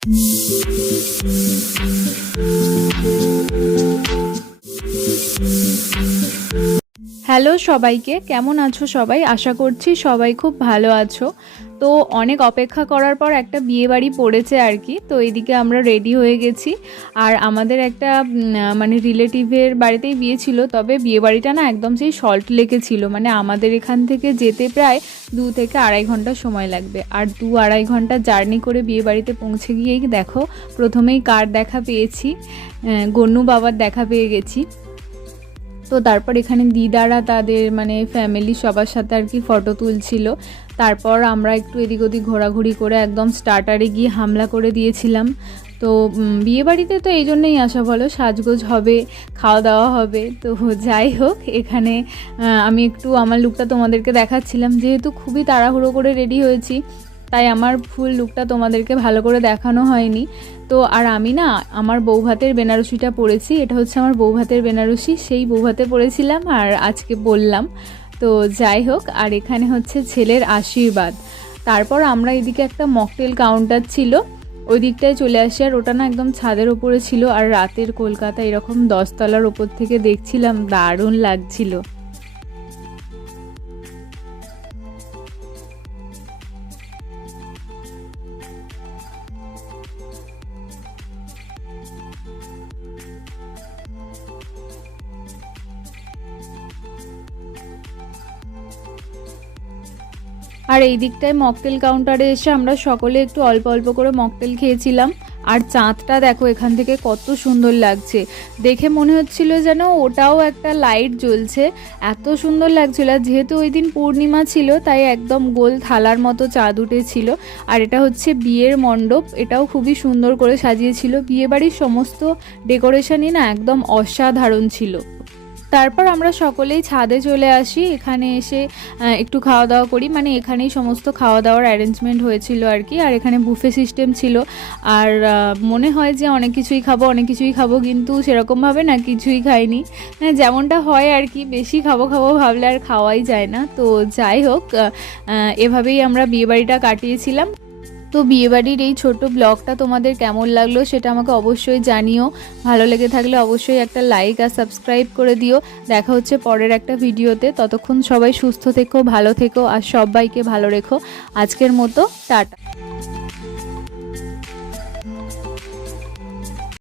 Hello সবাইকে, কেমন আছো সবাই? আশা করছি সবাই খুব ভালো আছো। তো অনেক অপেক্ষা করার পর একটা বিয়ে বাড়ি পড়েছে আর কি। তো এদিকে আমরা রেডি হয়ে গেছি। আর আমাদের একটা মানে রিলেটিভের বাড়িতেই বিয়ে ছিল, তবে বিয়ে বাড়িটা না একদম সেই সল্ট লেকে ছিল। মানে আমাদের এখান থেকে যেতে প্রায় 2 থেকে আড়াই ঘন্টা সময় লাগবে। আর 2-2.5 ঘন্টা জার্নি করে বিয়ে বাড়িতে পৌঁছে গিয়েই দেখো প্রথমেই কার দেখা পেয়েছি, গন্নু বাবার দেখা পেয়ে গেছি। তো তারপর এখানে দিদারা তাদের মানে ফ্যামিলি সবার সাথে আর কি ফটো তুলছিল। তারপর আমরা একটু এদিক ওদিক ঘোরাঘুরি করে একদম স্টার্টারে গিয়ে হামলা করে দিয়েছিলাম। তো বিয়েবাড়িতে তো এই জন্যই আসা, বলো, সাজগোজ হবে, খাওয়া দাওয়া হবে। তো যাই হোক, এখানে আমি একটু আমার লুকটা তোমাদেরকে দেখাচ্ছিলাম, যেহেতু খুবই তাড়াহুড়ো করে রেডি হয়েছি তাই আমার ফুল লুকটা তোমাদেরকে ভালো করে দেখানো হয়নি। তো আর আমি না আমার বৌভাতের বেনারসিটা পরেছি, এটা হচ্ছে আমার বৌভাতের বেনারসি, সেই বৌভাতে পরেছিলাম আর আজকে বললাম। তো যাই হোক, আর এখানে হচ্ছে ছেলের আশীর্বাদ। তারপর আমরা এদিকে একটা মকটেল কাউন্টার ছিল, ওই দিকটায় চলে আসি। আর ওটা না একদম ছাদের ওপরে ছিল, আর রাতের কলকাতা এরকম 10 তলার ওপর থেকে দেখছিলাম, দারুণ লাগছিল। আর এই দিকটায় মকটেল কাউন্টারে এসে আমরা সকলে একটু অল্প অল্প করে মকটেল খেয়েছিলাম। আর চাঁদটা দেখো এখান থেকে কত সুন্দর লাগছে, দেখে মনে হচ্ছিল যেন ওটাও একটা লাইট জ্বলছে, এত সুন্দর লাগছিল। আর যেহেতু ওই দিন পূর্ণিমা ছিল তাই একদম গোল থালার মতো চাঁদ উঠেছিল। আর এটা হচ্ছে বিয়ের মণ্ডপ, এটাও খুবই সুন্দর করে সাজিয়েছিল। বিয়েবাড়ির সমস্ত ডেকোরেশনই না একদম অসাধারণ ছিল। তারপর আমরা সকলেই ছাদে চলে আসি, এখানে এসে একটু খাওয়া দাওয়া করি। মানে এখানেই সমস্ত খাওয়া দাওয়ার অ্যারেঞ্জমেন্ট হয়েছিল আর কি। আর এখানে বুফে সিস্টেম ছিল। আর মনে হয় যে অনেক কিছুই খাবো, কিন্তু সেরকমভাবে না কিছুই খাইনি। যেমনটা হয় আর কি, বেশি খাবো ভাবলে আর খাওয়াই যায় না। তো যাই হোক, এভাবেই আমরা বিয়েবাড়িটা কাটিয়েছিলাম। তো বিয়েবাড়ির এই ছোট ব্লগটা তোমাদের কেমন লাগলো সেটা আমাকে অবশ্যই জানিও। ভালো লেগে থাকলে অবশ্যই একটা লাইক আর সাবস্ক্রাইব করে দিও। দেখা হচ্ছে পরের একটা ভিডিওতে। ততক্ষণ সবাই সুস্থ থেকো, ভালো থেকো আর সবাইকে ভালো রেখো। আজকের মতো টাটা।